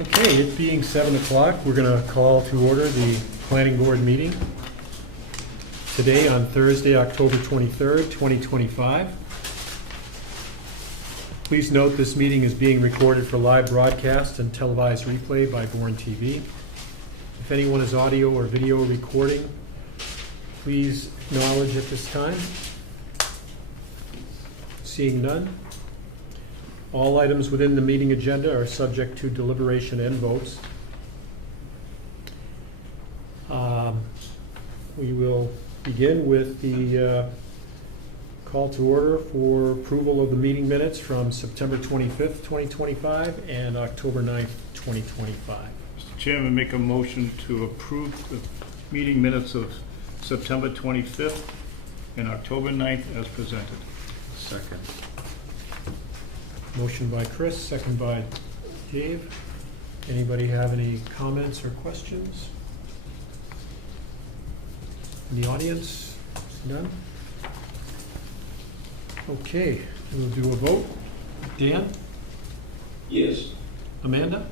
Okay, it being 7 o'clock, we're going to call to order the planning board meeting today on Thursday, October 23rd, 2025. Please note this meeting is being recorded for live broadcast and televised replay by Bourne TV. If anyone is audio or video recording, please acknowledge at this time. Seeing none. All items within the meeting agenda are subject to deliberation and votes. We will begin with the call to order for approval of the meeting minutes from September 25th, 2025 and October 9th, 2025. Mr. Chairman, make a motion to approve the meeting minutes of September 25th and October 9th as presented. Second. Motion by Chris, second by Dave. Anybody have any comments or questions? In the audience? None? Okay, we'll do a vote. Dan? Yes. Amanda?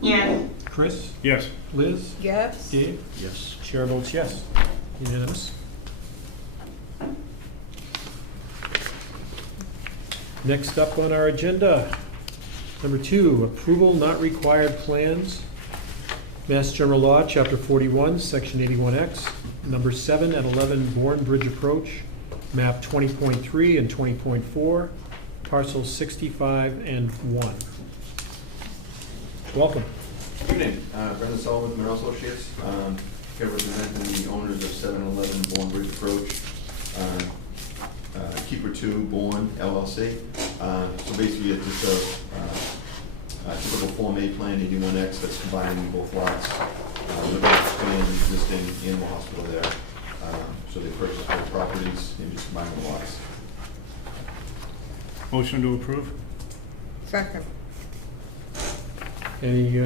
Yes. Chris? Yes. Liz? Yes. Dave? Yes. Chair votes yes. Unanimous. Next up on our agenda, number 2, approval not required plans. Mass General Law, Chapter 41, Section 81X, number 7 and 11 Bourne Bridge Approach, map 20.3 and 20.4, parcels 65 and 1. Welcome. Good evening, Brendan Sullivan with Merrill Associates. Here representing the owners of 711 Bourne Bridge Approach, Keeper 2 Bourne LLC. So basically it's just a typical Form A plan, 81X, that's combining both lots. We're going to expand the existing animal hospital there. So they purchased both properties and just combine the lots. Motion to approve? Second. Any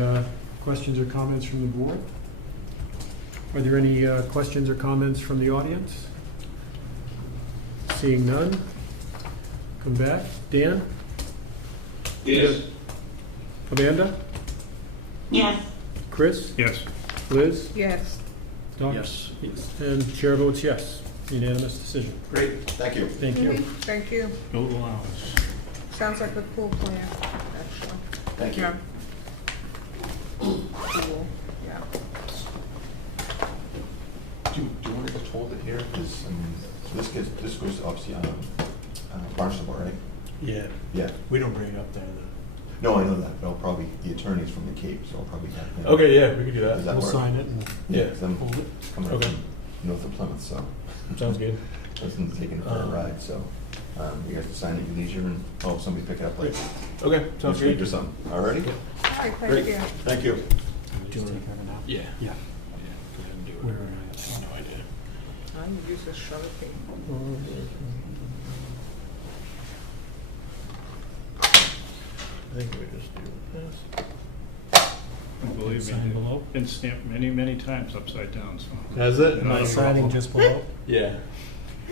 questions or comments from the board? Are there any questions or comments from the audience? Seeing none, come back. Dan? Yes. Amanda? Yes. Chris? Yes. Liz? Yes. Doc? Yes. And chair votes yes. Unanimous decision. Great, thank you. Thank you. Thank you. Build allowance. Sounds like a cool plan, actually. Thank you. Yeah. Cool, yeah. Do you want to just hold it here? Because this goes obviously on Barnstable, right? Yeah. Yeah. We don't bring it up there though. No, I know that, but I'll probably, the attorney's from the Cape, so I'll probably have him. Okay, yeah, we can do Does that. that We'll work? sign it and Yeah. 'Cause I'm hold it. coming up Okay. from north of Plymouth, so. Sounds good. I was taking it for a ride, so you guys can sign at your leisure and, somebody pick it up later. Okay, sounds Next week or good. something. All righty? All right, Great. thank you. Thank you. Do you want to take that now? Yeah. Yeah. Where are No idea. I use a Sharpie. I think we just do this. Believe Sign me, below? it's been stamped many, many times upside down, so. Has it? Not a Nice. Signing problem. just below? Yeah.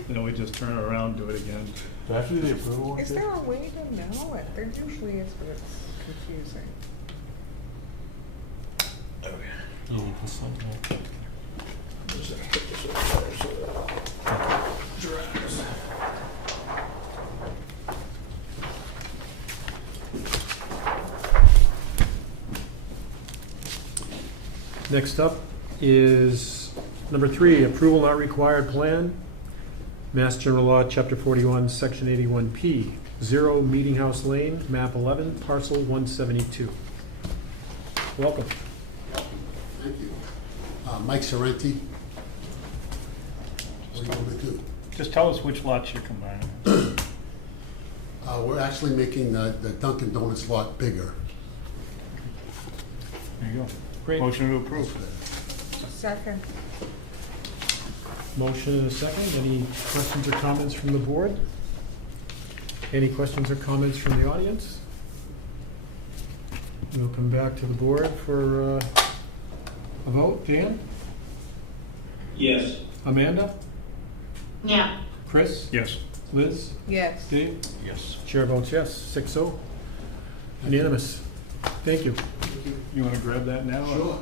Then we just turn it around, do it again. Do I have to do the approval one Is too? there a way to know it? There usually is, but it's confusing. Okay. You need to sign that. Just gonna put this over there so that it dries. Next up is number 3, approval not required plan. Mass General Law, Chapter 41, Section 81P, 0 Meeting House Lane, map 11, parcel 172. Welcome. Thank you. Mike Sorrenti. What do you want me to do? Just tell us which lots you're combining. We're actually making the Dunkin' Donuts lot bigger. There you go. Great. Motion to approve. Second. Motion and a second. Any questions or comments from the board? Any questions or comments from the audience? We'll come back to the board for a vote. Dan? Yes. Amanda? Yeah. Chris? Yes. Liz? Yes. Dave? Yes. Chair votes yes, 6-0. Unanimous. Thank you. You want to grab that now? or- Sure.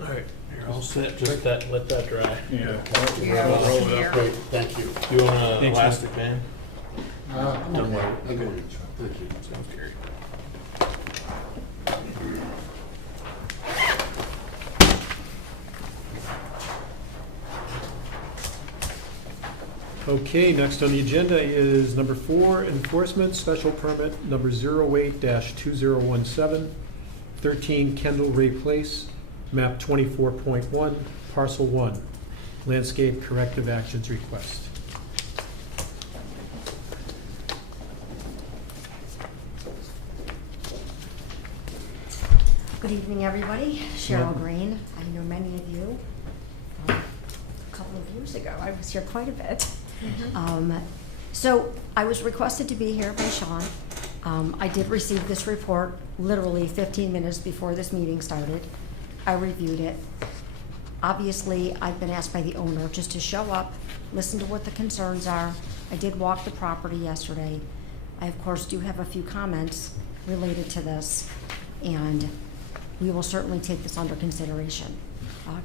All right, you're all set, just that, let that dry. Yeah. Yeah. Roll it Here. up. Great, thank you. You want an Thanks, elastic band? Don't worry. Thank you. Sounds great. Okay, next on the agenda is number 4, enforcement special permit number 08-2017, 13 Kendall Ray Place, map 24.1, parcel 1, landscape corrective actions request. Good evening, everybody. Cheryl Welcome. Green. I know many of you. A couple of years ago, I was here quite a bit. So I was requested to be here by Sean. I did receive this report literally 15 minutes before this meeting started. I reviewed it. Obviously, I've been asked by the owner just to show up, listen to what the concerns are. I did walk the property yesterday. I, of course, do have a few comments related to this, and we will certainly take this under consideration.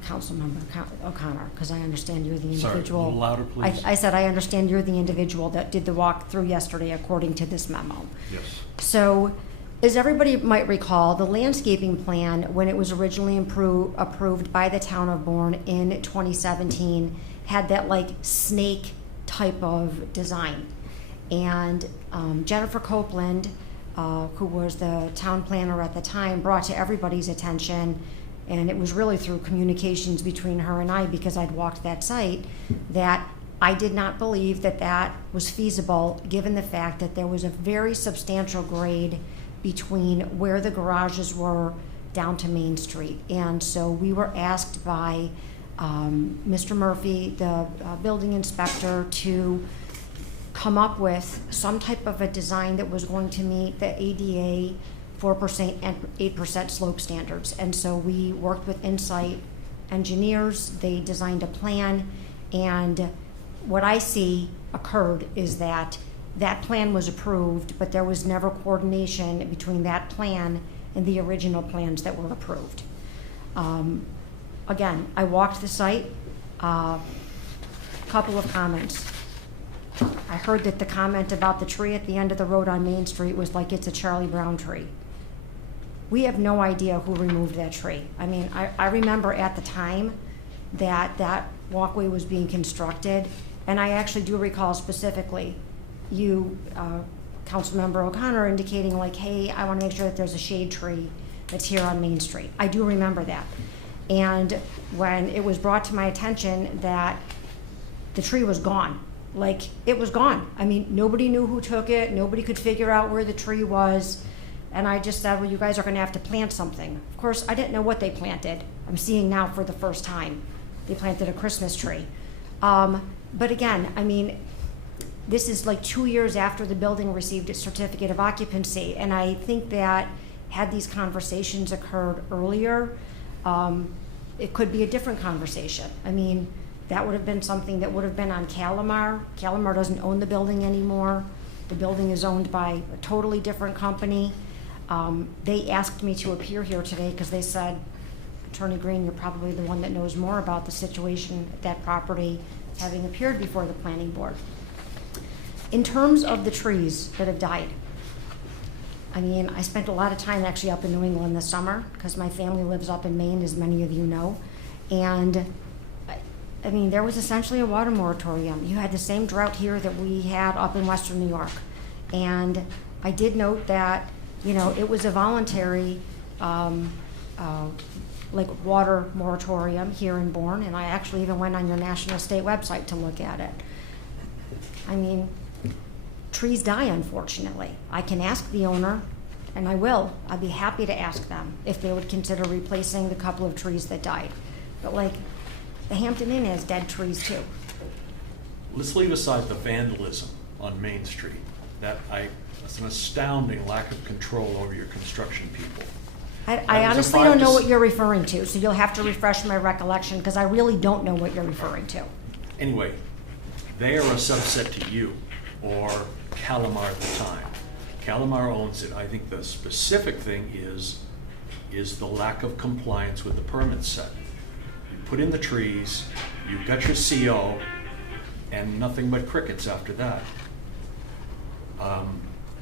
Councilmember O'Connor, because I understand you're the Sorry, a individual. little louder, please. I said I understand you're the individual that did the walkthrough yesterday according to this memo. Yes. So, as everybody might recall, the landscaping plan, when it was originally approved by the town of Bourne in 2017, had that like snake type of design. And Jennifer Copeland, who was the town planner at the time, brought to everybody's attention, and it was really through communications between her and I, because I'd walked that site, that I did not believe that that was feasible, given the fact that there was a very substantial grade between where the garages were down to Main Street. And so we were asked by Mr. Murphy, the building inspector, to come up with some type of a design that was going to meet the ADA 4% and 8% slope standards. And so we worked with Insight engineers. They designed a plan, and what I see occurred is that that plan was approved, but there was never coordination between that plan and the original plans that were approved. Again, I walked the site. Couple of comments. I heard that the comment about the tree at the end of the road on Main Street was like it's a Charlie Brown tree. We have no idea who removed that tree. I mean, I remember at the time that that walkway was being constructed, and I actually do recall specifically you, Councilmember O'Connor, indicating like, hey, I want to make sure that there's a shade tree that's here on Main Street. I do remember that. And when it was brought to my attention that the tree was gone, like, it was gone. I mean, nobody knew who took it. Nobody could figure out where the tree was. And I just said, well, you guys are going to have to plant something. Of course, I didn't know what they planted. I'm seeing now for the first time. They planted a Christmas tree. But again, I mean, this is like 2 years after the building received its certificate of occupancy. And I think that had these conversations occurred earlier, it could be a different conversation. I mean, that would have been something that would have been on Calamar. Calamar doesn't own the building anymore. The building is owned by a totally different company. They asked me to appear here today because they said, Attorney Green, you're probably the one that knows more about the situation at that property, having appeared before the planning board. In terms of the trees that have died, I mean, I spent a lot of time actually up in New England this summer because my family lives up in Maine, as many of you know. And I mean, there was essentially a water moratorium. You had the same drought here that we had up in Western New York. And I did note that, you know, it was a voluntary like water moratorium here in Bourne, and I actually even went on your National State website to look at it. I mean, trees die, unfortunately. I can ask the owner, and I will. I'd be happy to ask them if they would consider replacing the couple of trees that died. But like, the Hampton Inn has dead trees too. Let's leave aside the vandalism on Main Street. That It's an astounding lack of control over your construction people. I That was a honestly don't know 5 to what you're referring to, so you'll have to refresh my recollection, because I really don't know what you're referring to. Anyway, they are a subset to you, or Calamar at the time. Calamar owns it. I think the specific thing is the lack of compliance with the permit set. You put in the trees, you've got your CO, and nothing but crickets after that.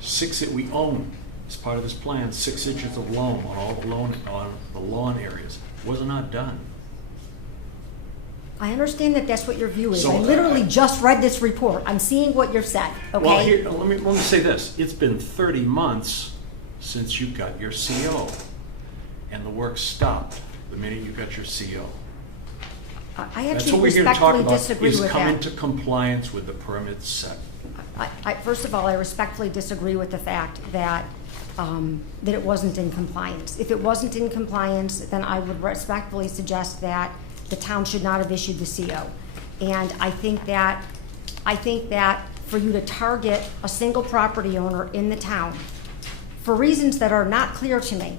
6 that we own as part of this plan, 6 inches of loam on all the lawn areas was not done. I understand that that's what your view is. So, I literally just read this report. I'm seeing what you've said, okay? Well, here, let me say this. It's been 30 months since you got your CO, and the work stopped the minute you got your CO. I That's actually what we're here to talk respectfully about, disagree is with come that. into compliance with the permit set. First of all, I respectfully disagree with the fact that it wasn't in compliance. If it wasn't in compliance, then I would respectfully suggest that the town should not have issued the CO. And I think that for you to target a single property owner in the town for reasons that are not clear to me,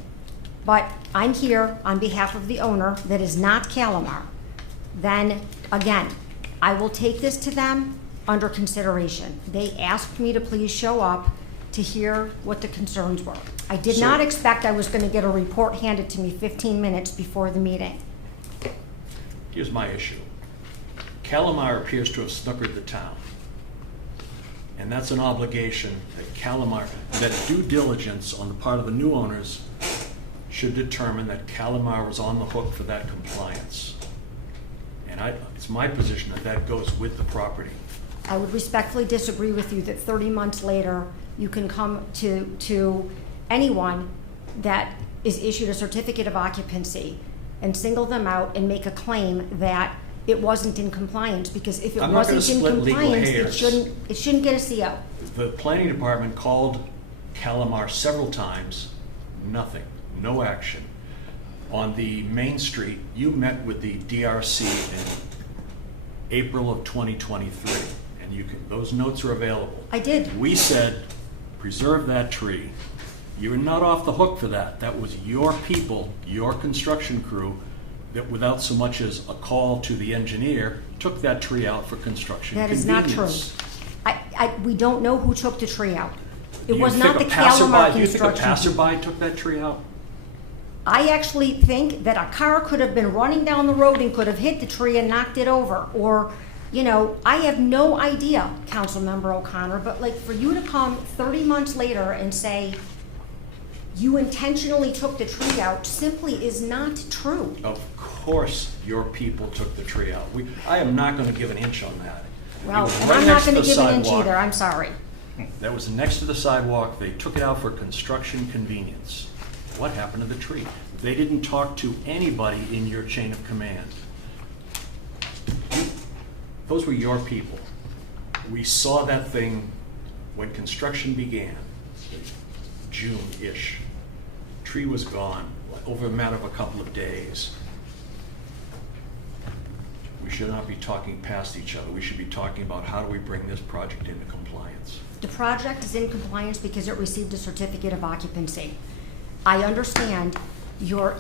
but I'm here on behalf of the owner that is not Calamar, then again, I will take this to them under consideration. They asked me to please show up to hear what the concerns were. I did So- not expect I was going to get a report handed to me 15 minutes before the meeting. Here's my issue. Calamar appears to have snookered the town. And that's an obligation that that due diligence on the part of the new owners should determine that Calamar was on the hook for that compliance. And it's my position that goes with the property. I would respectfully disagree with you that 30 months later, you can come to anyone that is issued a certificate of occupancy and single them out and make a claim that it wasn't in compliance, because if it I'm not gonna wasn't in split legal compliance, hairs. it shouldn't get a CO. The planning department called Calamar several times, nothing, no action. On the Main Street, you met with the DRC in April of 2023, and those notes are available. I did. We said, preserve that tree. You're not off the hook for that. That was your people, your construction crew, that without so much as a call to the engineer, took that tree out for construction That is convenience. not true. We don't know who took the tree out. It was You not the think a passerby- Calamar Do you think a construction. passerby took that tree out? I actually think that a car could have been running down the road and could have hit the tree and knocked it over. Or, I have no idea, Councilmember O'Connor, but like for you to come 30 months later and say you intentionally took the tree out simply is not true. Of course, your people took the tree out. I am not going to give an inch on that. It Well, was and right I'm not next to going to the give an inch sidewalk. either, I'm sorry. That was next to the sidewalk. They took it out for construction convenience. What happened to the tree? They didn't talk to anybody in your chain of command. Those were your people. We saw that thing when construction began, June-ish. Tree was gone over a matter of a couple of days. We should not be talking past each other. We should be talking about how do we bring this project into compliance. The project is in compliance because it received a certificate of occupancy. I understand your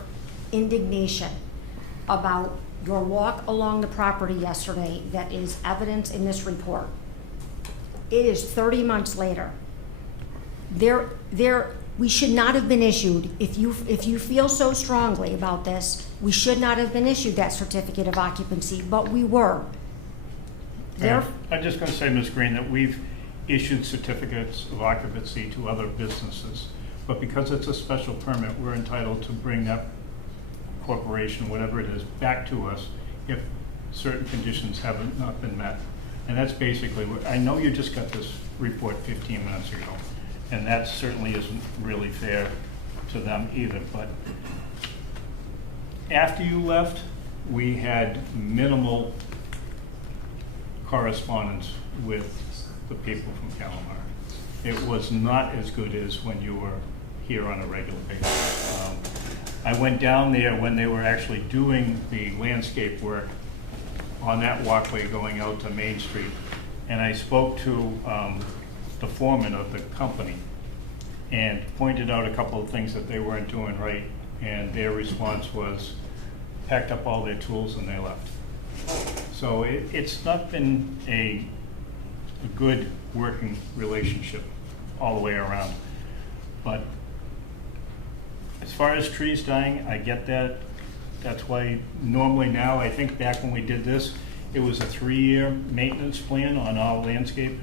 indignation about your walk along the property yesterday that is evidence in this report. It is 30 months later. We should not have been issued, if you feel so strongly about this, we should not have been issued that certificate of occupancy, but we were. I'm just going to say, Ms. Green, that we've issued certificates of occupancy to other businesses, but because it's a special permit, we're entitled to bring that corporation, whatever it is, back to us if certain conditions haven't not been met. And that's basically what, I know you just got this report 15 minutes ago, and that certainly isn't really fair to them either, but after you left, we had minimal correspondence with the people from Calamar. It was not as good as when you were here on a regular basis. I went down there when they were actually doing the landscape work on that walkway going out to Main Street, and I spoke to the foreman of the company, and pointed out a couple of things that they weren't doing right, and their response was, packed up all their tools and they left. So it's not been a good working relationship all the way around. But as far as trees dying, I get that. That's why normally now, I think back when we did this, it was a 3-year maintenance plan on all landscape.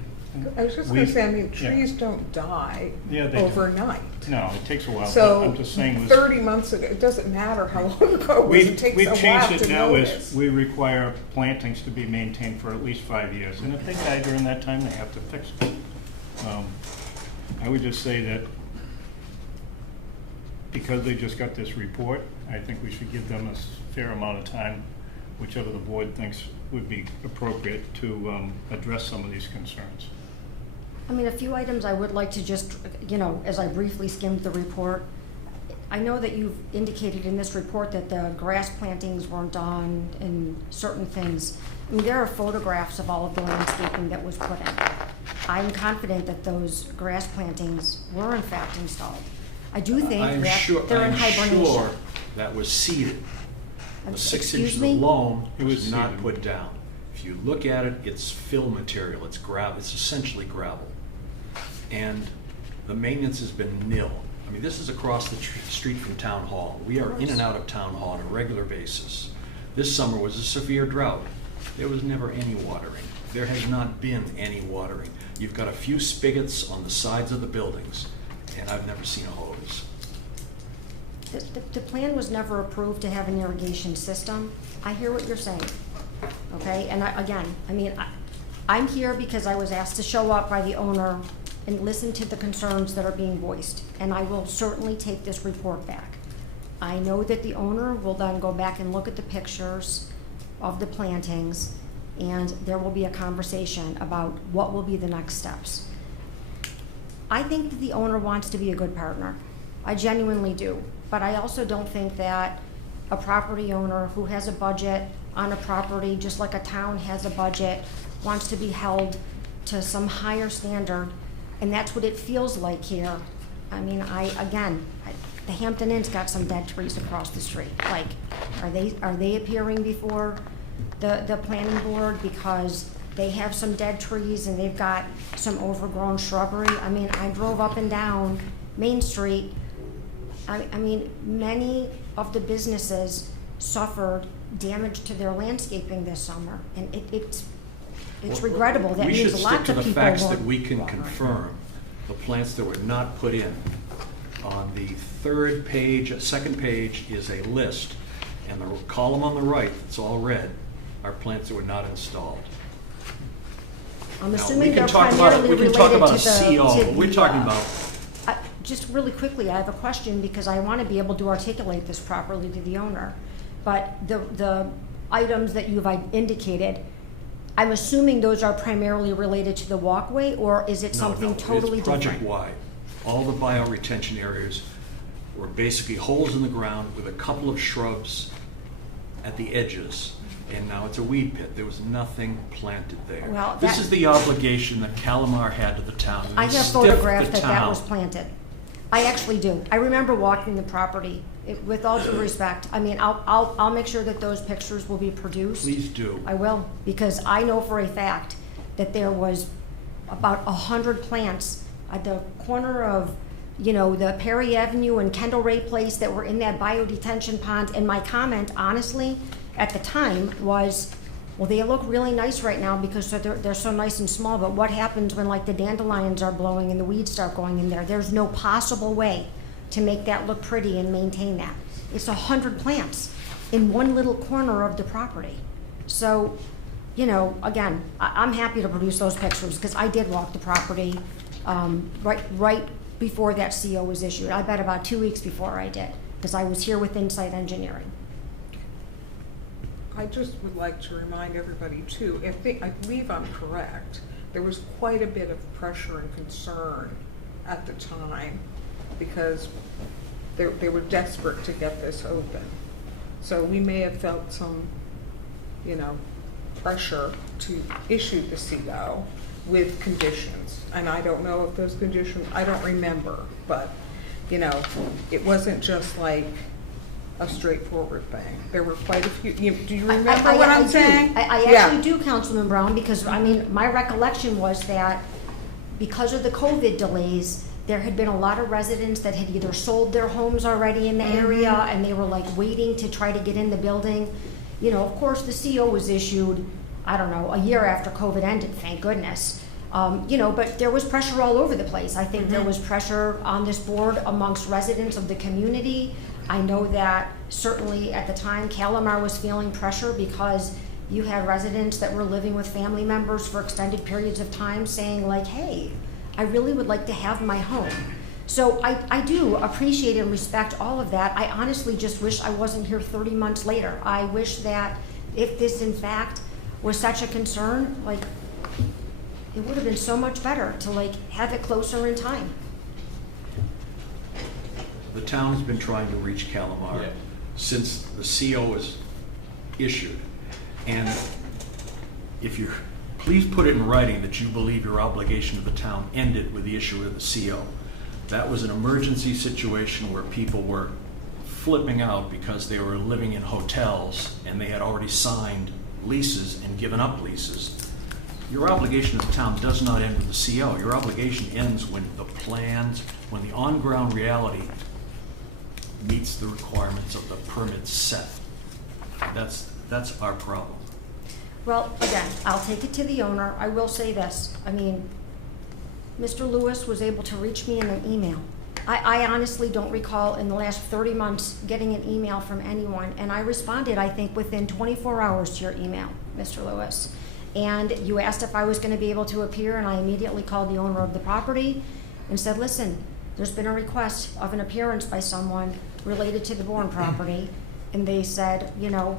I was just gonna say, I mean, Yeah. trees don't die Yeah, they do. overnight. No, it takes a while, but So, I'm just saying. 30 months ago, it doesn't matter how long ago it was, it takes a We've while changed it to now as notice. we require plantings to be maintained for at least 5 years. And if they die during that time, they have to fix it. I would just say that because they just got this report, I think we should give them a fair amount of time, whichever the board thinks would be appropriate, to address some of these concerns. I mean, a few items I would like to just, as I briefly skimmed the report, I know that you've indicated in this report that the grass plantings weren't done and certain things. I mean, there are photographs of all of the landscaping that was put in. I'm confident that those grass plantings were in fact installed. I do think I'm that sure, they're in I'm hibernation. sure that was seeded. The 6 Excuse inches of me? loam It was was not seeded. put down. If you look at it, it's fill material, it's gravel, it's essentially gravel. And the maintenance has been nil. I mean, this is across the street from Town Hall. We are in and out of Town Hall on a regular basis. This summer was a severe drought. There was never any watering. There has not been any watering. You've got a few spigots on the sides of the buildings, and I've never seen a hose. The plan was never approved to have an irrigation system. I hear what you're saying, okay? And I'm here because I was asked to show up by the owner and listen to the concerns that are being voiced, and I will certainly take this report back. I know that the owner will then go back and look at the pictures of the plantings, and there will be a conversation about what will be the next steps. I think that the owner wants to be a good partner. I genuinely do. But I also don't think that a property owner who has a budget on a property, just like a town has a budget, wants to be held to some higher standard, and that's what it feels like here. I mean, the Hampton Inn's got some dead trees across the street. Like, are they appearing before the planning board because they have some dead trees and they've got some overgrown shrubbery? I mean, I drove up and down Main Street. I mean, many of the businesses suffered damage to their landscaping this summer, and it's regrettable. That means lots of people We should stick to the facts that won't- we can confirm, the plants that were not put in. On the second page is a list, and the column on the right, that's all red, are plants that were not installed. I'm Now, assuming we they're can talk primarily about, we can talk related about to a the. CO, to but we're the, talking about, Just really quickly, I have a question because I want to be able to articulate this properly to the owner. But the items that you've indicated, I'm assuming those are primarily related to the walkway, or is it something totally different? It's project-wide. All the bioretention areas were basically holes in the ground with a couple of shrubs at the edges, and now it's a weed pit. There was nothing planted there. Well, This that- is the obligation that Calamar had to the town. I They have stiffed the photographed that town. was planted. I actually do. I remember walking the property. With all due respect, I mean, I'll make sure that those pictures will be produced. Please do. I will, because I know for a fact that there was about 100 plants at the corner of, the Perry Avenue and Kendall Ray Place that were in that biodetention pond. And my comment, honestly, at the time was, well, they look really nice right now because they're so nice and small, but what happens when like the dandelions are blowing and the weeds start going in there? There's no possible way to make that look pretty and maintain that. It's 100 plants in one little corner of the property. So, again, I'm happy to produce those pictures because I did walk the property right before that CO was issued. I bet about 2 weeks before I did because I was here with Insight Engineering. I just would like to remind everybody too, I believe I'm correct, there was quite a bit of pressure and concern at the time because they were desperate to get this open. So we may have felt some, pressure to issue the CO, with conditions. And I don't know if those conditions, I don't remember, but, you know, it wasn't just like a straightforward thing. There were quite a few, do you remember what I'm saying? I Yeah. actually do, Councilman Brown, because, I mean, my recollection was that because of the COVID delays, there had been a lot of residents that had either sold their homes already in the area, and they were like waiting to try to get in the building. You know, of course, the CO was issued, I don't know, a year after COVID ended, thank goodness. You know, but there was pressure all over the place. I think there was pressure on this board amongst residents of the community. I know that certainly at the time, Calamar was feeling pressure because you had residents that were living with family members for extended periods of time saying like, hey, I really would like to have my home. So I do appreciate and respect all of that. I honestly just wish I wasn't here 30 months later. I wish that if this in fact was such a concern, like, it would have been so much better to like have it closer in time. The town has been trying to reach Calamar since the CO was issued. And if you, please put it in writing that you believe your obligation to the town ended with the issue of the CO. That was an emergency situation where people were flipping out because they were living in hotels and they had already signed leases and given up leases. Your obligation to the town does not end with the CO. Your obligation ends when the plans, when the on-ground reality meets the requirements of the permit set. That's our problem. Well, again, I'll take it to the owner. I will say this. I mean, Mr. Lewis was able to reach me in an email. I honestly don't recall in the last 30 months getting an email from anyone, and I responded, I think, within 24 hours to your email, Mr. Lewis. And you asked if I was going to be able to appear, and I immediately called the owner of the property and said, listen, there's been a request of an appearance by someone related to the Bourne property, and they said, you know,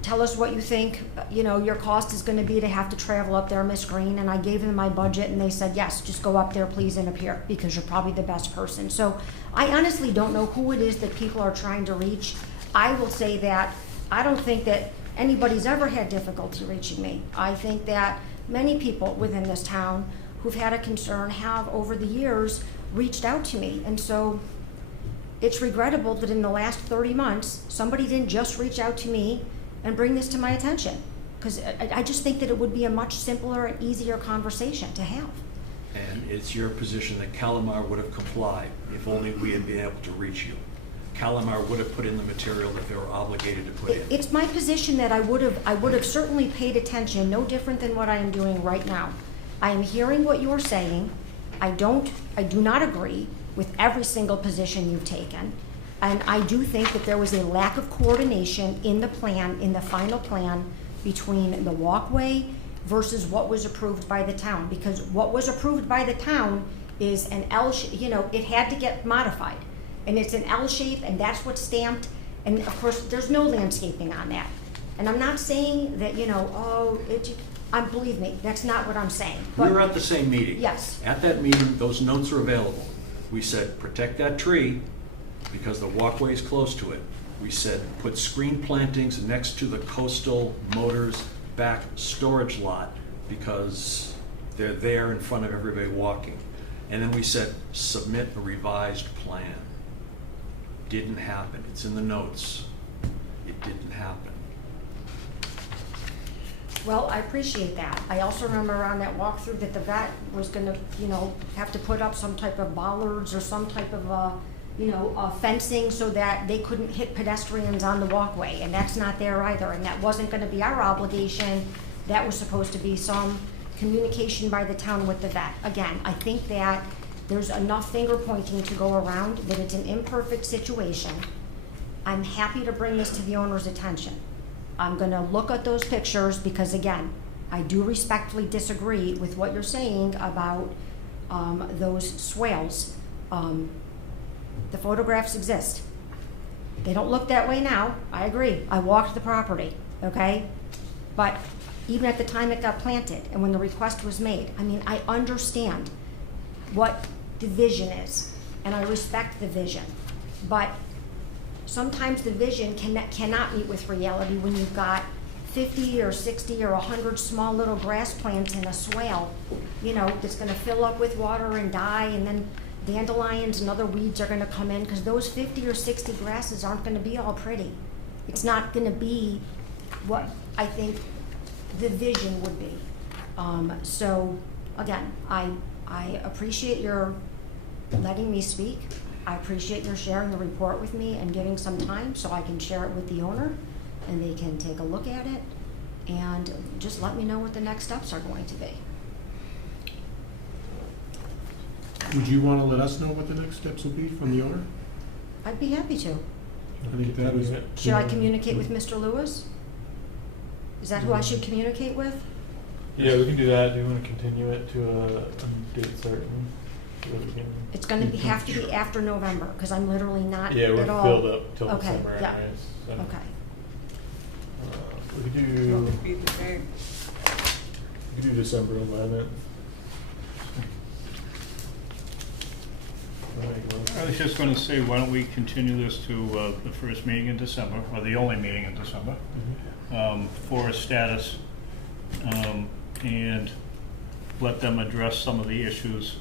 tell us what you think, you know, your cost is going to be to have to travel up there, Miss Green. And I gave them my budget, and they said, yes, just go up there, please, and appear, because you're probably the best person. So I honestly don't know who it is that people are trying to reach. I will say that I don't think that anybody's ever had difficulty reaching me. I think that many people within this town who've had a concern have, over the years, reached out to me. And so it's regrettable that in the last 30 months, somebody didn't just reach out to me and bring this to my attention, because I just think that it would be a much simpler and easier conversation to have. And it's your position that Calamar would have complied if only we had been able to reach you. Calamar would have put in the material that they were obligated to put in. It's my position that I would have certainly paid attention, no different than what I am doing right now. I am hearing what you're saying. I do not agree with every single position you've taken. And I do think that there was a lack of coordination in the plan, in the final plan, between the walkway versus what was approved by the town. Because what was approved by the town is an L, you know, it had to get modified. And it's an L shape, and that's what's stamped. And of course, there's no landscaping on that. And I'm not saying that, you know, believe me, that's not what I'm saying. We But were at the same meeting. yes. At that meeting, those notes are available. We said, protect that tree because the walkway is close to it. We said, put screen plantings next to the Coastal Motors back storage lot because they're there in front of everybody walking. And then we said, submit a revised plan. Didn't happen. It's in the notes. It didn't happen. Well, I appreciate that. I also remember on that walkthrough that the vet was gonna, you know, have to put up some type of bollards or some type of, fencing so that they couldn't hit pedestrians on the walkway, and that's not there either, and that wasn't gonna be our obligation. That was supposed to be some communication by the town with the vet. Again, I think that there's enough finger pointing to go around, that it's an imperfect situation. I'm happy to bring this to the owner's attention. I'm gonna look at those pictures because, again, I do respectfully disagree with what you're saying about those swales. The photographs exist. They don't look that way now, I agree. I walked the property, okay? But even at the time it got planted and when the request was made, I mean, I understand what the vision is, and I respect the vision. But sometimes the vision cannot meet with reality when you've got 50 or 60 or 100 small little grass plants in a swale, you know, that's gonna fill up with water and die, and then dandelions and other weeds are gonna come in, because those 50 or 60 grasses aren't gonna be all pretty. It's not gonna be what I think the vision would be. So, again, I appreciate your letting me speak. I appreciate your sharing the report with me and giving some time so I can share it with the owner and they can take a look at it, and just let me know what the next steps are going to be. Would you want to let us know what the next steps will be from the owner? I'd be happy to. I think that is. Should I communicate with Mr. Lewis? Is that who I should communicate with? Yeah, we can do that. Do you want to continue it to a date certain? So that we can, It's gonna have to be after November, because I'm literally not yeah, at we're all. filled up till Okay, December yeah. anyways. So, Okay. we could What do, would be the date? we could do December 11th. I was just gonna say, why don't we continue this to the first meeting in December, or the only meeting in December, for a status, and let them address some of the issues,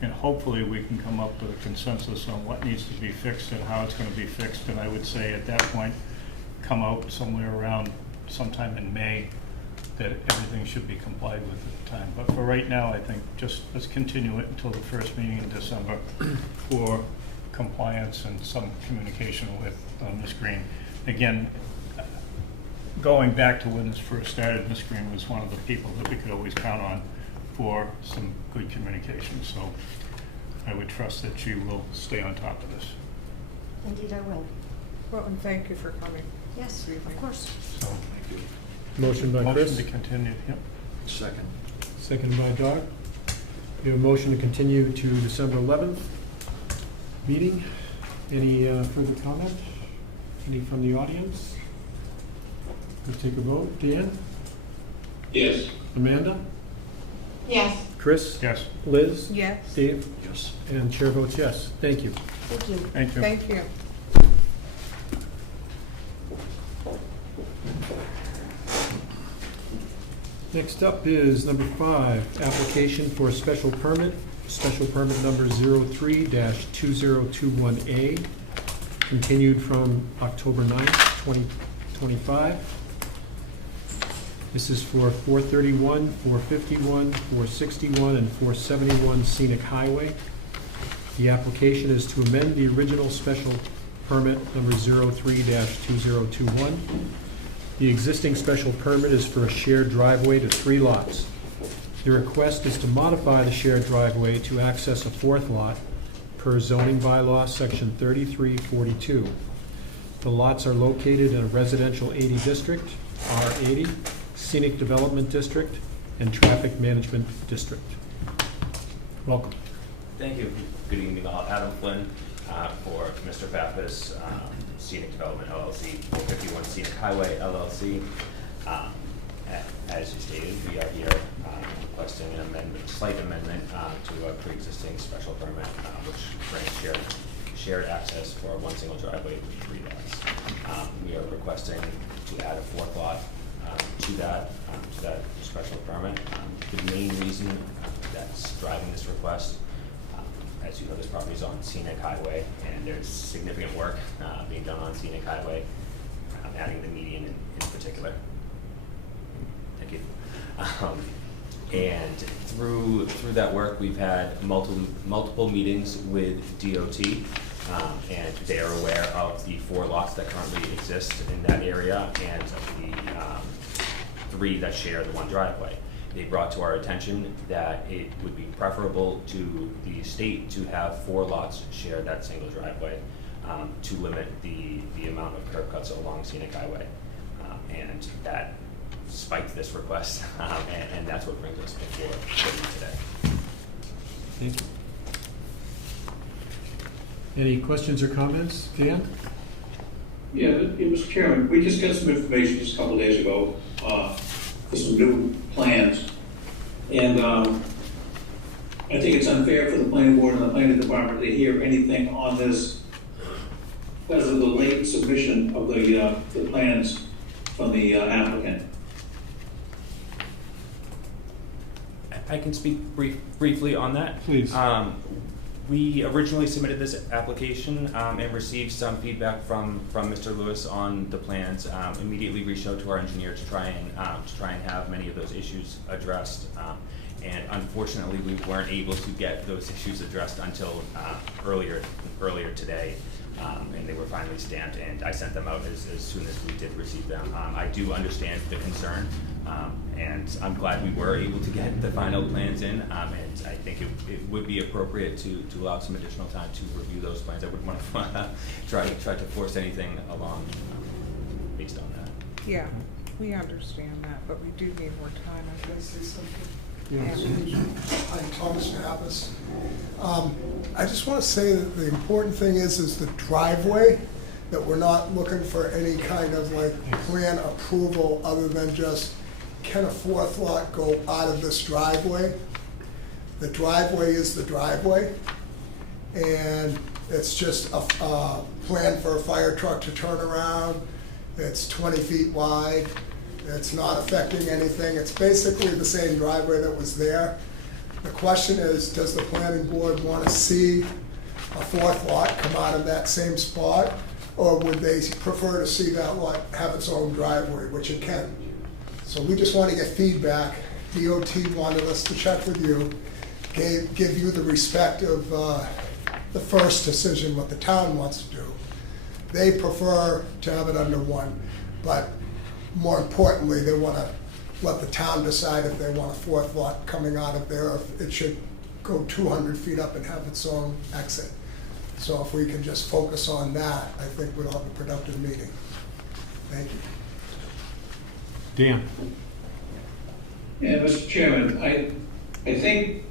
and hopefully we can come up with a consensus on what needs to be fixed and how it's gonna be fixed. And I would say at that point, come out somewhere around sometime in May, that everything should be complied with at the time. But for right now, I think just let's continue it until the first meeting in December for compliance and some communication with Ms. Green. Again, going back to when this first started, Ms. Green was one of the people that we could always count on for some good communication. So I would trust that she will stay on top of this. Indeed, I will. Well, and thank you for coming. Yes, of course. So, Motion by motion Chris, to continue, yep. Second. seconded by Doug. We have a motion to continue to December 11th meeting. Any further comment? Any from the audience? We'll take a vote. Dan? Yes. Amanda? Yes. Chris? Yes, Liz? Yes, Dave? Yes. And chair votes yes. Thank you. Thank you. thank you. thank you. Next up is number 5, application for a special permit number 03-2021A, continued from October 9th, 2025. This is for 431, 451, 461, and 471 Scenic Highway. The application is to amend the original special permit number 03-2021. The existing special permit is for a shared driveway to 3 lots. The request is to modify the shared driveway to access a 4th lot per zoning bylaw section 3342. The lots are located in a residential 80 district, R80, scenic development district, and traffic management district. Welcome. Thank you. Good evening. Adam Flynn for Mr. Pappas, Scenic Development LLC, 451 Scenic Highway LLC. As you stated, we are here requesting an amendment, slight amendment to a pre-existing special permit, which grants shared access for one single driveway with 3 lots. We are requesting to add a 4th lot to that special permit. The main reason that's driving this request, as you know, this property is on Scenic Highway, and there's significant work being done on Scenic Highway, adding the median in particular. Thank you. And through that work, we've had multiple meetings with DOT, and they are aware of the 4 lots that currently exist in that area and the 3 that share the one driveway. They brought to our attention that it would be preferable to the state to have 4 lots share that single driveway to limit the amount of curb cuts along Scenic Highway. And that spiked this request, and that's what brings us before you today. Thank you. Any questions or comments? Dan? Yeah, Mr. Chairman, we just got some information just a couple days ago for some new plans. And I think it's unfair for the planning board and the planning department to hear anything on this because of the late submission of the plans from the applicant. I can speak briefly on that. Please. We originally submitted this application and received some feedback from Mr. Lewis on the plans. Immediately reached out to our engineer to try and have many of those issues addressed. And unfortunately, we weren't able to get those issues addressed until earlier today. And they were finally stamped, and I sent them out as soon as we did receive them. I do understand the concern, and I'm glad we were able to get the final plans in, and I think it would be appropriate to allow some additional time to review those plans. I wouldn't want to try to force anything along based on that. Yeah, we understand that, but we do need more time, I Can I guess. say something? Yeah. I'm Thomas Pappas. I just want to say that the important thing is the driveway, that we're not looking for any kind of like plan approval other than just, can a fourth lot go out of this driveway? The driveway is the driveway, and it's just a plan for a fire truck to turn around. It's 20 feet wide. It's not affecting anything. It's basically the same driveway that was there. The question is, does the planning board want to see a fourth lot come out of that same spot? Or would they prefer to see that lot have its own driveway, which it can? So we just want to get feedback. DOT wanted us to check with you, give you the respect of the first decision, what the town wants to do. They prefer to have it under one, but more importantly, they want to let the town decide if they want a fourth lot coming out of there, or if it should go 200 feet up and have its own exit. So if we can just focus on that, I think we'll have a productive meeting. Thank you. Dan? Yeah, Mr. Chairman, I think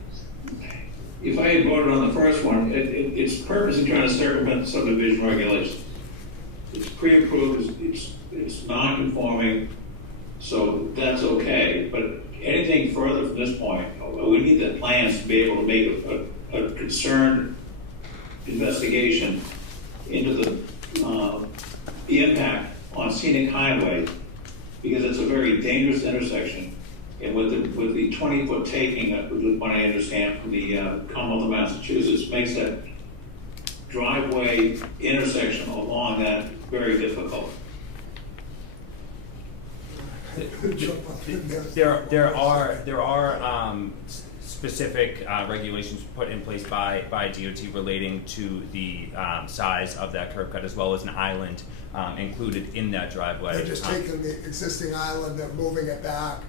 if I had voted on the first one, it's purposely trying to circumvent subdivision regulations. It's pre-approved, it's non-conforming, so that's okay. But anything further from this point, we need the plans to be able to make a concerned investigation into the impact on scenic highway, because it's a very dangerous intersection. And with the 20-foot taking, what I understand from the Commonwealth of Massachusetts, makes that driveway intersection along that very difficult. There are specific regulations put in place by DOT relating to the size of that curb cut, as well as an island included in that driveway. They're just taking the existing island, they're moving it back,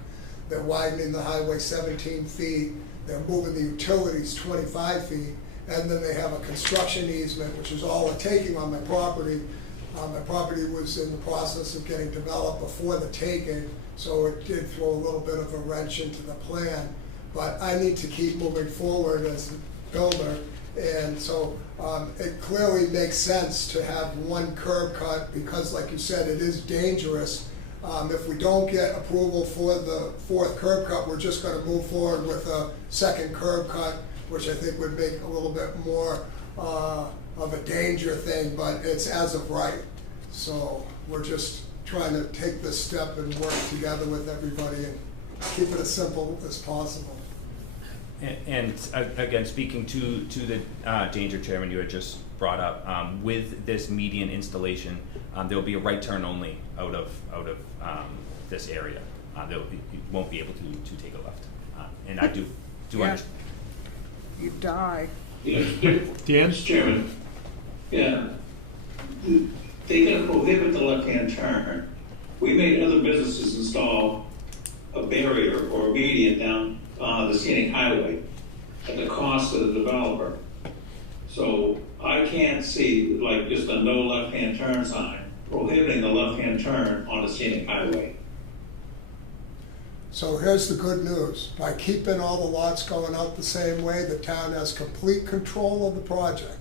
they're widening the highway 17 feet, they're moving the utilities 25 feet, and then they have a construction easement, which is all a taking on my property. My property was in the process of getting developed before the taking, so it did throw a little bit of a wrench into the plan. But I need to keep moving forward as a builder, and so it clearly makes sense to have one curb cut, because like you said, it is dangerous. If we don't get approval for the fourth curb cut, we're just gonna move forward with a second curb cut, which I think would make a little bit more of a danger thing, but it's as of right. So we're just trying to take this step and work together with everybody and keep it as simple as possible. And again, speaking to the danger, Chairman, you had just brought up, with this median installation, there will be a right turn only out of this area. You won't be able to take a left. And I do Yeah. understand. You die. Dan? Mr. Chairman, yeah, they can prohibit the left-hand turn. We made other businesses install a barrier or a median down the scenic highway at the cost of the developer. So I can't see like just a no left-hand turn sign prohibiting the left-hand turn on a scenic highway. So here's the good news. By keeping all the lots going out the same way, the town has complete control of the project.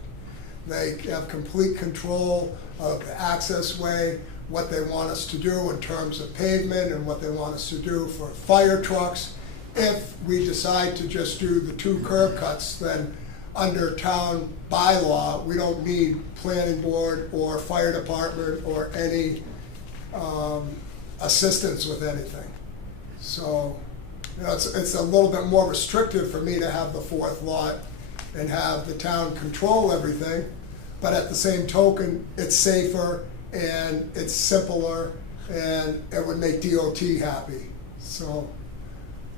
They have complete control of the access way, what they want us to do in terms of pavement, and what they want us to do for fire trucks. If we decide to just do the two curb cuts, then under town bylaw, we don't need planning board or fire department or any assistance with anything. So, you know, it's a little bit more restrictive for me to have the fourth lot and have the town control everything, but at the same token, it's safer and it's simpler and it would make DOT happy. So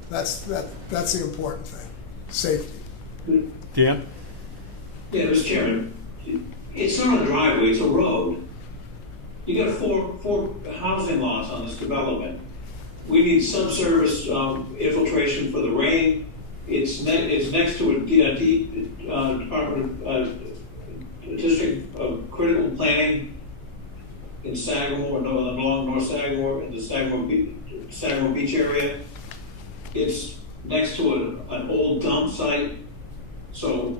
that's the important thing, safety. Dan? Yeah, Mr. Chairman, it's not a driveway, it's a road. You got four housing lots on this development. We need subsurface infiltration for the rain. It's next to a Department of District of Critical Planning in Sagamore, along North Sagamore, in the Sagamore Beach area. It's next to an old dump site. So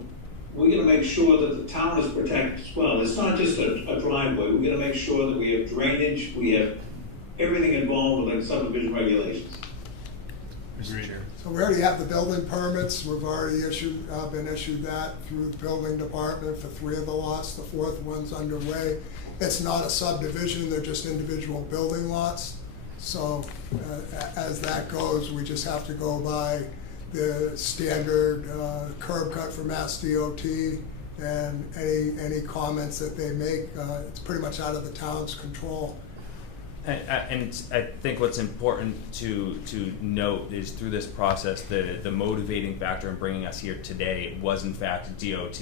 we're gonna make sure that the town is protected as well. It's not just a driveway. We're gonna make sure that we have drainage, we have everything involved with like subdivision regulations. Mr. Chair. So we already have the building permits. We've already been issued that through the building department for 3 of the lots. The 4th one's underway. It's not a subdivision, they're just individual building lots. So as that goes, we just have to go by the standard curb cut for Mass DOT, and any comments that they make, it's pretty much out of the town's control. And I think what's important to note is through this process, the motivating factor in bringing us here today was in fact DOT,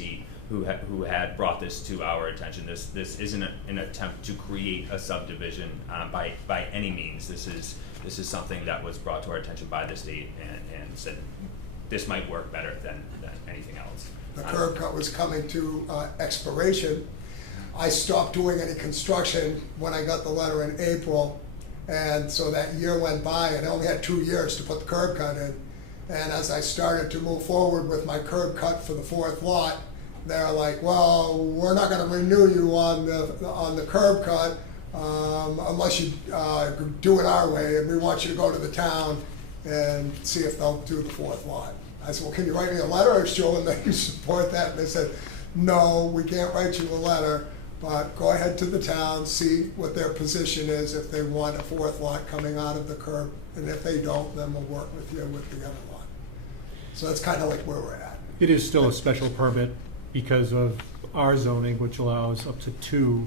who had brought this to our attention. This isn't an attempt to create a subdivision by any means. This is something that was brought to our attention by the state and said this might work better than anything else. The curb cut was coming to expiration. I stopped doing any construction when I got the letter in April, and so that year went by, and I only had 2 years to put the curb cut in. And as I started to move forward with my curb cut for the 4th lot, they're like, well, we're not gonna renew you on the curb cut unless you do it our way, and we want you to go to the town and see if they'll do the 4th lot. I said, well, can you write me a letter showing that you support that? And they said, no, we can't write you a letter, but go ahead to the town, see what their position is, if they want a 4th lot coming out of the curb, and if they don't, then we'll work with you with the other lot. So that's kind of like where we're at. It is still a special permit because of our zoning, which allows up to 2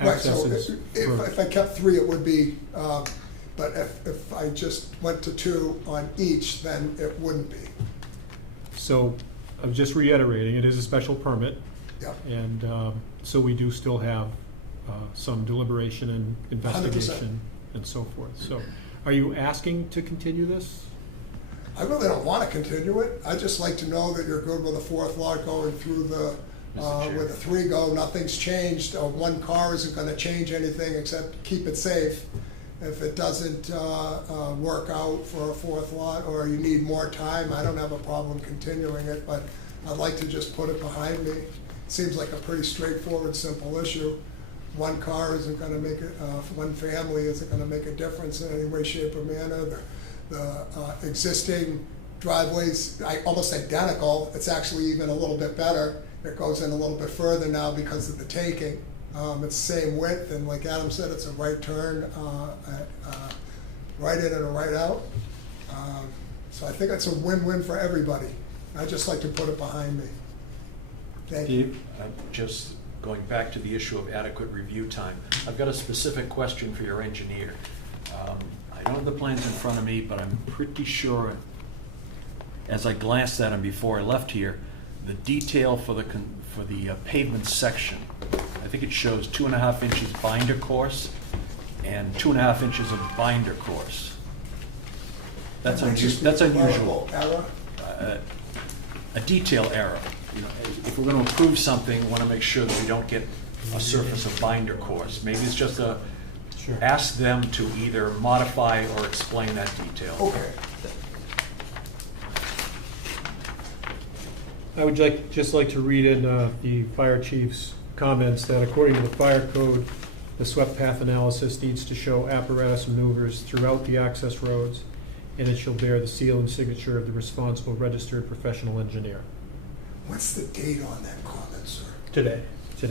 accesses. Right, so if I kept 3, it would be, but if I just went to 2 on each, then it wouldn't be. So I'm just reiterating, it is a special permit. Yeah. And so we do still have some deliberation and investigation 100%. and so forth. So are you asking to continue this? I really don't want to continue it. I just like to know that you're good with a 4th lot going through the, with a 3 go, nothing's changed. 1 car isn't going to change anything except keep it safe. If it doesn't work out for a 4th lot, or you need more time, I don't have a problem continuing it, but I'd like to just put it behind me. Seems like a pretty straightforward, simple issue. 1 car isn't gonna make it, 1 family isn't gonna make a difference in any way, shape, or manner. The existing driveway's almost identical. It's actually even a little bit better. It goes in a little bit further now because of the taking. It's the same width, and like Adam said, it's a right turn, right in and a right out. So I think it's a win-win for everybody. I'd just like to put it behind me. Thank you. Just going back to the issue of adequate review time, I've got a specific question for your engineer. I don't have the plans in front of me, but I'm pretty sure, as I glanced at them before I left here, the detail for the pavement section, I think it shows 2.5 inches binder course and 2.5 inches of binder course. That's unusual. Error? A detail error. You know, if we're going to approve something, we want to make sure that we don't get a surface of binder course. Maybe it's just ask them to either modify or explain that detail. Okay. I would just like to read in the fire chief's comments that according to the fire code, the swept path analysis needs to show apparatus maneuvers throughout the access roads, and it shall bear the seal and signature of the responsible registered professional engineer. What's the date on that comment, sir? Today.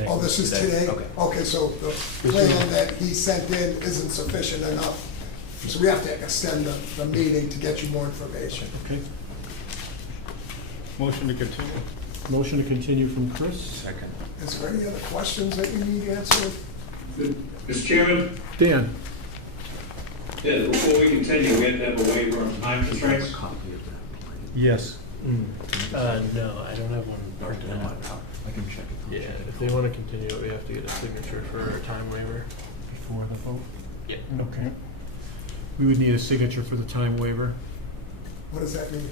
Oh, this is today? Okay. Okay, so the plan that he sent in isn't sufficient enough So we have to extend the meeting to get you more information. Okay. Motion to continue. Motion to continue from Chris. Second. Is there any other questions that you need answered? Mr. Chairman, Dan? yeah, before we continue, we have to have a waiver on time constraints. Yes. No, I don't have one marked down. I can check it. Yeah, if they wanna continue it, we have to get a signature for a time waiver. Before the vote? Yeah. Okay. We would need a signature for the time waiver. What does that mean?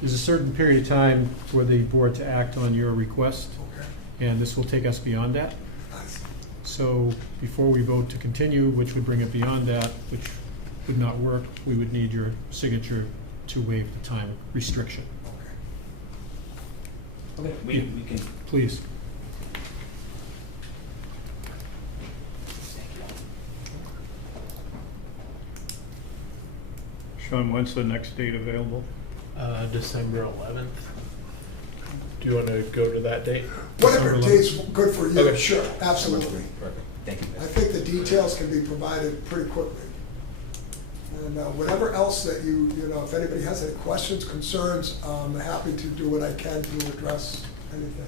There's a certain period of time for the board to act on your request, Okay. and this will take us beyond that. Nice. So before we vote to continue, which would bring it beyond that, which would not work, we would need your signature to waive the time restriction. Okay. Okay, we can, Please. Sean, when's the next date available? December 11th. Do you wanna go to that date? Whatever December date's good for you, Okay. sure, absolutely. perfect, thank you. I think the details can be provided pretty quickly. And whatever else that you know, if anybody has any questions, concerns, I'm happy to do what I can to address anything.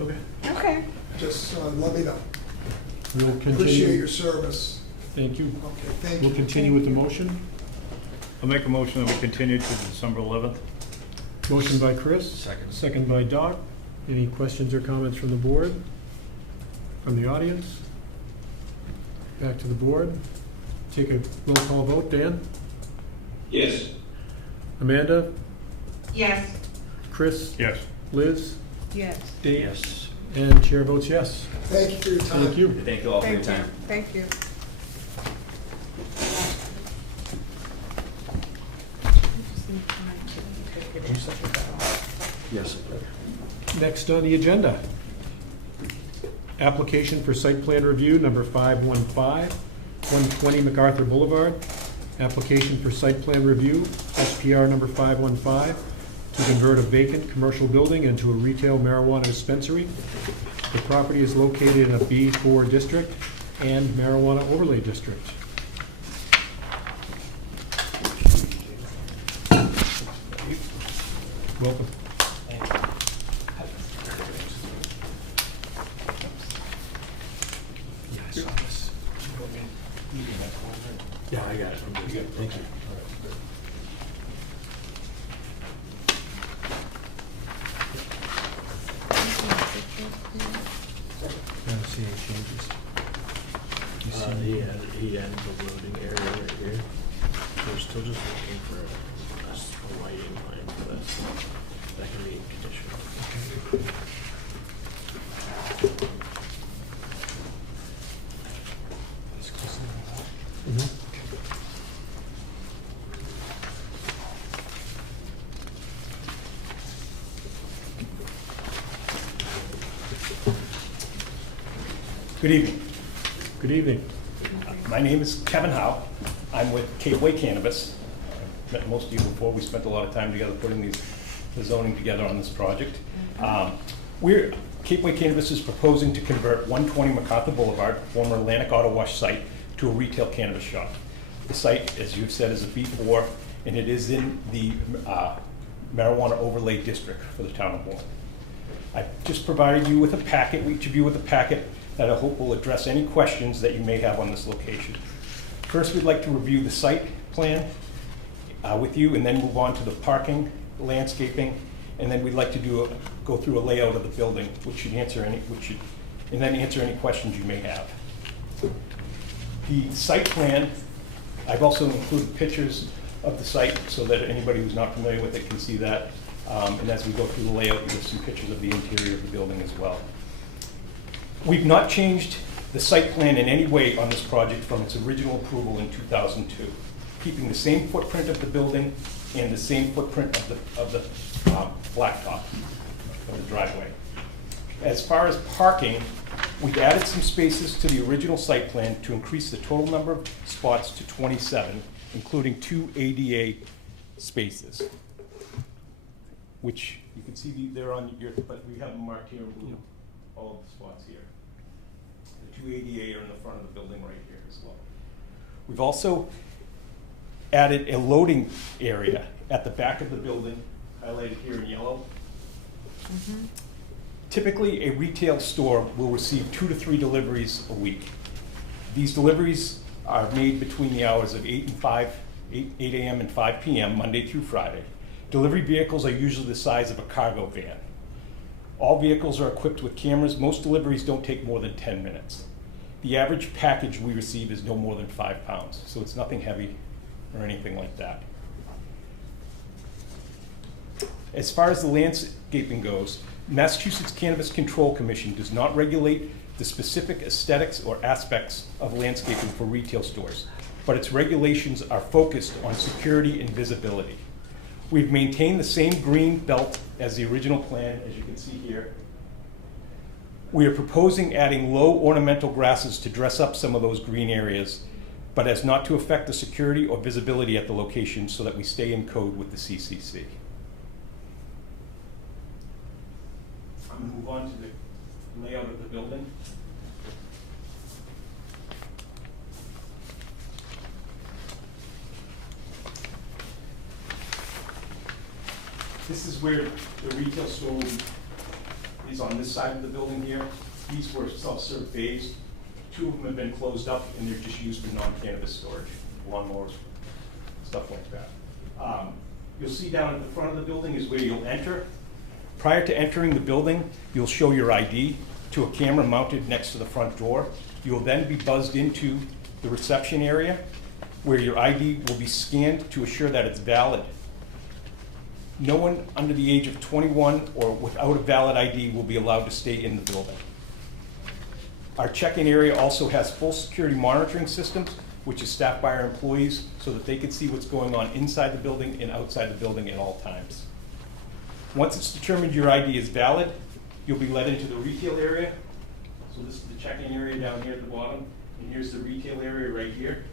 Okay. Okay. Just let me know. We'll Appreciate continue. your service. Thank you. Okay, thank We'll you. continue with the motion. I'll make a motion that we continue to December 11th. Motion by Chris. Second. Second by Doc. Any questions or comments from the board? From the audience? Back to the board. Take a roll call vote. Dan? Yes. Amanda? Yes. Chris? Yes. Liz? Yes. Dave? Yes. And chair votes yes. Thank you for your time. Thank you. Thank you all for your Thank you. time. Thank you. Yes. Next on the agenda, application for site plan review, number 515, 120 MacArthur Boulevard. Application for site plan review, SPR number 515, to convert a vacant commercial building into a retail marijuana dispensary. The property is located in a B4 district and marijuana overlay district. Welcome. Yeah, I saw this. Yeah, I got it. I'm good. Thank you. I don't see any changes. You see- He ends the loading area right here. We're still just looking for a lighting line for this. That can be conditional. Mhm. Good evening. Good evening. My name is Kevin Howe. I'm with Capeway Cannabis. I've met most of you before. We spent a lot of time together putting the zoning together on this project. Capeway Cannabis is proposing to convert 120 MacArthur Boulevard, former Atlantic Auto Wash site, to a retail cannabis shop. The site, as you've said, is a B4, and it is in the marijuana overlay district for the town of Bourne. I just provided you with a packet, each of you with a packet that I hope will address any questions that you may have on this location. First, we'd like to review the site plan with you, and then move on to the parking, landscaping, and then we'd like to go through a layout of the building, and then answer any questions you may have. The site plan, I've also included pictures of the site so that anybody who's not familiar with it can see that. And as we go through the layout, you'll see pictures of the interior of the building as well. We've not changed the site plan in any way on this project from its original approval in 2002, keeping the same footprint of the building and the same footprint of the blacktop of the driveway. As far as parking, we've added some spaces to the original site plan to increase the total number of spots to 27, including 2 ADA spaces, which you can see they're on your, but we have them marked here in blue, all of the spots here. The 2 ADA are in the front of the building right here as well. We've also added a loading area at the back of the building, highlighted here in yellow. Typically, a retail store will receive 2 to 3 deliveries a week. These deliveries are made between the hours of 8 a.m. and 5 p.m., Monday through Friday. Delivery vehicles are usually the size of a cargo van. All vehicles are equipped with cameras. Most deliveries don't take more than 10 minutes. The average package we receive is no more than 5 pounds, so it's nothing heavy or anything like that. As far as the landscaping goes, Massachusetts Cannabis Control Commission does not regulate the specific aesthetics or aspects of landscaping for retail stores, but its regulations are focused on security and visibility. We've maintained the same green belt as the original plan, as you can see here. We are proposing adding low ornamental grasses to dress up some of those green areas, but as not to affect the security or visibility at the location so that we stay in code with the CCC. I'm going to move on to the layout of the building. This is where the retail store is on this side of the building here. These were self-serve bays. 2 of them have been closed up and they're just used for non-cannabis storage, lawnmowers, stuff like that. You'll see down at the front of the building is where you'll enter. Prior to entering the building, you'll show your ID to a camera mounted next to the front door. You will then be buzzed into the reception area where your ID will be scanned to assure that it's valid. No one under the age of 21 or without a valid ID will be allowed to stay in the building. Our check-in area also has full security monitoring systems, which is staffed by our employees so that they can see what's going on inside the building and outside the building at all times. Once it's determined your ID is valid, you'll be led into the retail area. So this is the check-in area down here at the bottom, and here's the retail area right here.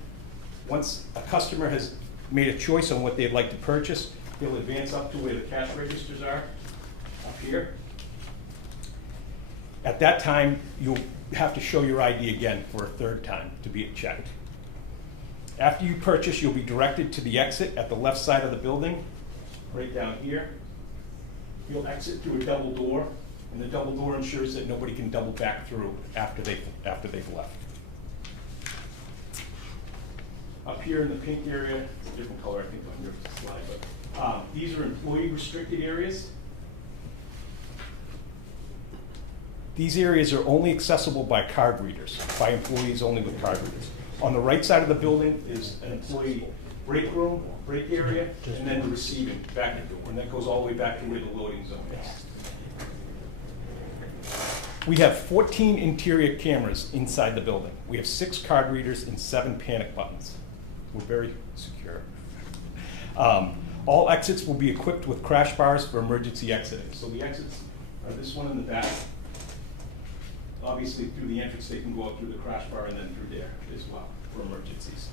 Once a customer has made a choice on what they'd like to purchase, they'll advance up to where the cash registers are, up here. At that time, you'll have to show your ID again for a 3rd time to be checked. After you purchase, you'll be directed to the exit at the left side of the building, right down here. You'll exit through a double door, and the double door ensures that nobody can double back through after they've left. Up here in the pink area, it's a different color I think on your slide, but these are employee restricted areas. These areas are only accessible by card readers, by employees only with card readers. On the right side of the building is an employee break room, break area, and then the receiving back, and that goes all the way back to where the loading zone is. We have 14 interior cameras inside the building. We have 6 card readers and 7 panic buttons. We're very secure. All exits will be equipped with crash bars for emergency exiting. So the exits are this one in the back. Obviously, through the entrance, they can go up through the crash bar and then through there as well for emergencies.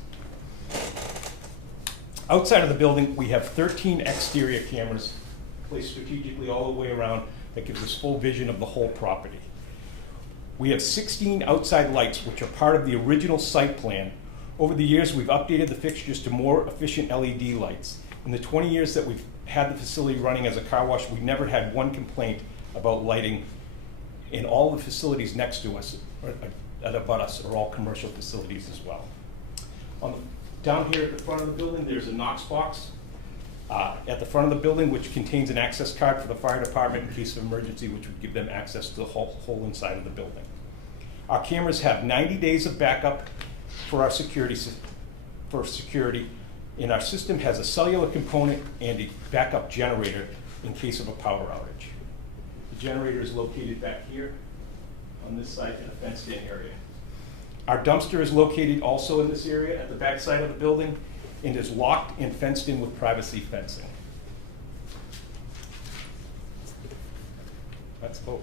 Outside of the building, we have 13 exterior cameras placed strategically all the way around that gives us full vision of the whole property. We have 16 outside lights, which are part of the original site plan. Over the years, we've updated the fixtures to more efficient LED lights. In the 20 years that we've had the facility running as a car wash, we've never had one complaint about lighting. And all the facilities next to us, that abut us, are all commercial facilities as well. Down here at the front of the building, there's a Knox box at the front of the building, which contains an access card for the fire department in case of emergency, which would give them access to the whole inside of the building. Our cameras have 90 days of backup for our security, and our system has a cellular component and a backup generator in case of a power outage. The generator is located back here on this side in a fenced-in area. Our dumpster is located also in this area at the back side of the building and is locked and fenced in with privacy fencing. That's about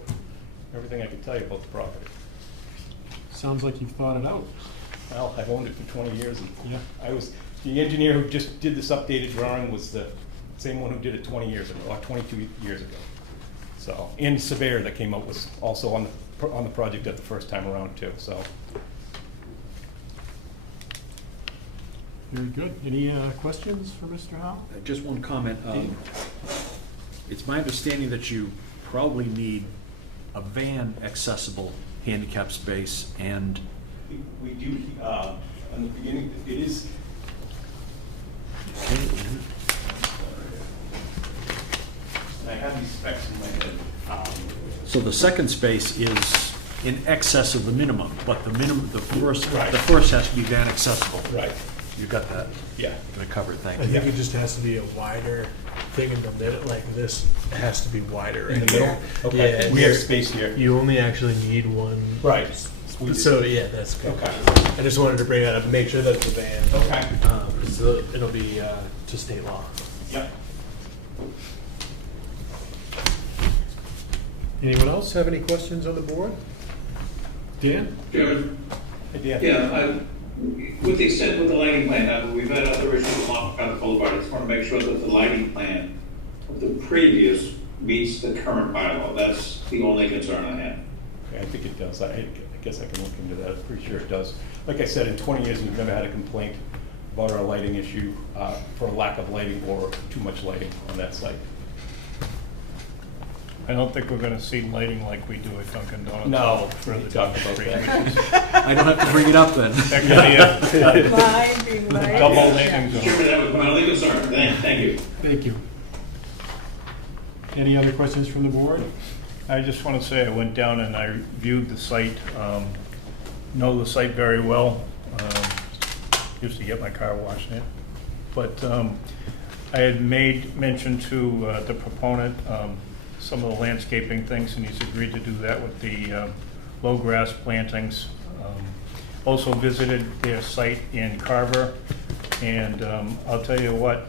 everything I can tell you about the property. Sounds like you've thought it out. Well, I've owned it for 20 years, and Yeah. the engineer who just did this updated drawing was the same one who did it 20 years ago, or 22 years ago. So, and Surveyor that came up was also on the project at the first time around too. So, Very good. Any questions for Mr. Howell? Just one comment. It's my understanding that you probably need a van accessible handicap space and We do, in the beginning, it is, and I have these specs in my head. so the second space is in excess of the minimum, but the first Right. has to be van accessible. Right, You got that? yeah. Got it covered, thank I you. think it just has to be a wider thing in the middle, like this has to be wider right In the middle? here. Okay. Yeah, and We have you're- space here. You only actually need one. Right. We do. So, yeah, that's good. Okay. I just wanted to bring that up, make sure that's the van. Okay. So it'll be to state law. Yep. Anyone else have any questions on the board? Dan? Chairman, Idea. yeah, with the extent with the lighting plan, we've had other issues along County Boulevard. I just want to make sure that the lighting plan of the previous meets the current bylaw. That's the only concern I have. Okay, I think it does. I guess I can look into that. I'm pretty sure it does. Like I said, in 20 years, we've never had a complaint about our lighting issue for a lack of lighting or too much lighting on that site. I don't think we're gonna see lighting like we do at Dunkin' Donuts. No, further we down talked the about street. that. I don't have to bring it up then. That could be a Blinding lights. double Yeah. landing zone. Chairman, that was my only concern. Thank you. Thank you. Any other questions from the board? I just want to say I went down and I viewed the site, know the site very well. Used to get my car washed there. But I had made mention to the proponent some of the landscaping things, and he's agreed to do that with the low grass plantings. Also visited their site in Carver, and I'll tell you what,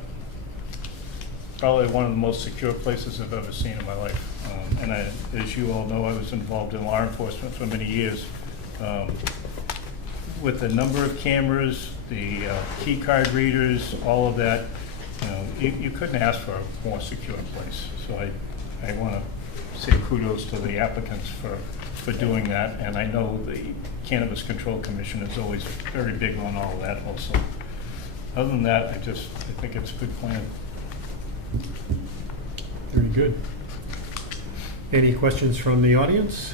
probably one of the most secure places I've ever seen in my life. And as you all know, I was involved in law enforcement for many years. With the number of cameras, the key card readers, all of that, you couldn't ask for a more secure place. So I want to say kudos to the applicants for doing that. And I know the Cannabis Control Commission is always very big on all of that also. Other than that, I think it's a good plan. Very good. Any questions from the audience?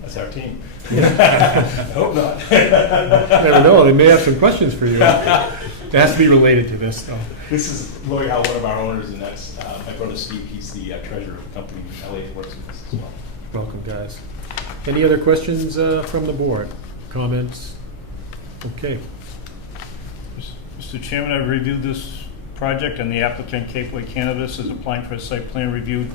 That's our team. I hope not. Never know, they may have some questions for you. It has to be related to this, though. This is Lloyd Howe, one of our owners, and that's my brother Steve. He's the treasurer of the company in LA that works with us as well. Welcome, guys. Any other questions from the board? Comments? Okay. Mr. Chairman, I've reviewed this project, and the applicant, Capeway Cannabis, is applying for a site plan review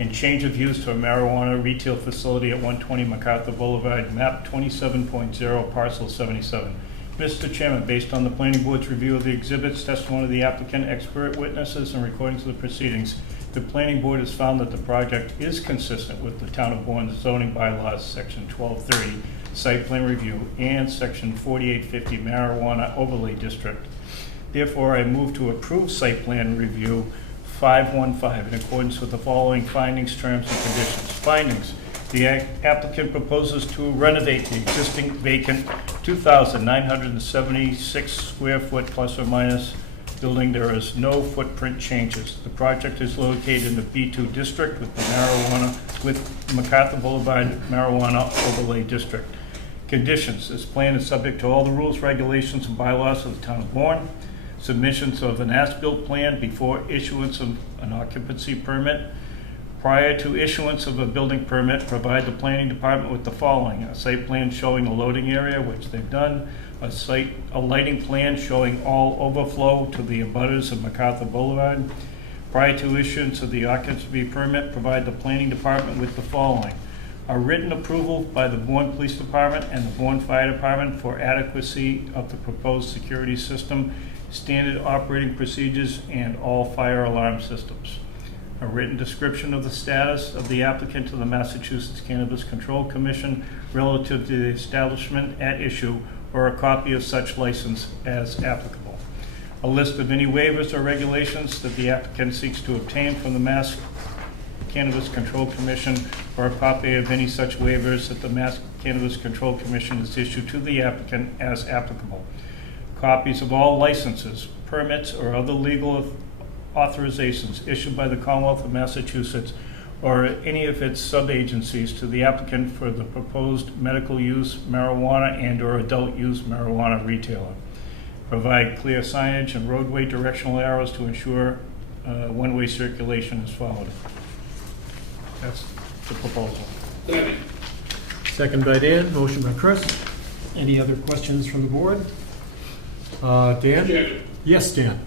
and change of use to a marijuana retail facility at 120 MacArthur Boulevard, map 27.0, parcel 77. Mr. Chairman, based on the planning board's review of the exhibits, testimony of the applicant, expert witnesses, and recordings of the proceedings, the planning board has found that the project is consistent with the Town of Bourne zoning bylaws, section 1230, site plan review, and section 4850 marijuana overlay district. Therefore, I move to approve site plan review 515 in accordance with the following findings, terms, and conditions. Findings: the applicant proposes to renovate the existing vacant 2,976 square foot plus or minus building. There is no footprint changes. The project is located in the B2 district with MacArthur Boulevard marijuana overlay district. Conditions: this plan is subject to all the rules, regulations, and bylaws of the Town of Bourne. Submissions of an as-built plan before issuance of an occupancy permit. Prior to issuance of a building permit, provide the planning department with the following: a site plan showing a loading area, which they've done, a lighting plan showing all overflow to the abutters of MacArthur Boulevard. Prior to issuance of the occupancy permit, provide the planning department with the following: a written approval by the Bourne Police Department and the Bourne Fire Department for adequacy of the proposed security system, standard operating procedures, and all fire alarm systems. A written description of the status of the applicant to the Massachusetts Cannabis Control Commission relative to the establishment at issue, or a copy of such license as applicable. A list of any waivers or regulations that the applicant seeks to obtain from the Mass Cannabis Control Commission, or a copy of any such waivers that the Mass Cannabis Control Commission has issued to the applicant as applicable. copies of all licenses, permits, or other legal authorizations issued by the Commonwealth of Massachusetts or any of its sub-agencies to the applicant for the proposed medical use marijuana and/or adult use marijuana retailer. Provide clear signage and roadway directional arrows to ensure one-way circulation is followed. That's the proposal. Second. Second by Dan, motion by Chris. Any other questions from the board? Dan? Chairman. Yes, Dan.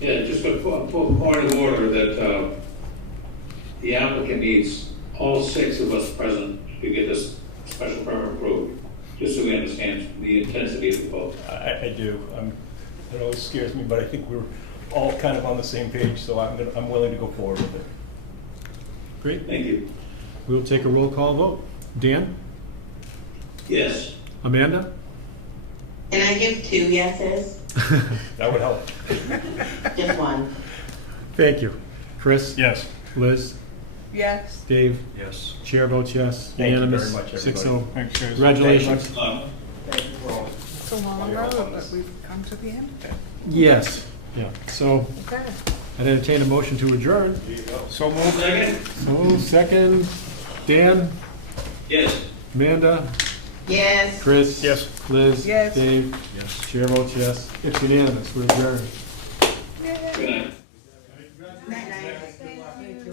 Yeah, just a point of order that the applicant needs all 6 of us present to get this special permit approved, just so we understand the intensity of the vote. I do. It always scares me, but I think we're all kind of on the same page, so I'm willing to go forward with it. Great. Thank you. We'll take a roll call vote. Dan? Yes. Amanda? Can I give 2 yeses? That would help. Just one. Thank you. Chris? Yes. Liz? Yes. Dave? Yes. Chair votes yes. Thank you very Unanimous. much, everybody. 6-0. Thanks, guys. Congratulations. It's a long road, but we've come to the end of it. Yes. Yeah. So Okay. I'd entertain a motion to adjourn. So moved. Second? So second. Dan? Yes. Amanda? Yes. Chris? Yes. Liz? Yes. Dave? Yes. Chair votes yes. It's unanimous. We're adjourned. Yay. Good night. Night, night. Thank you.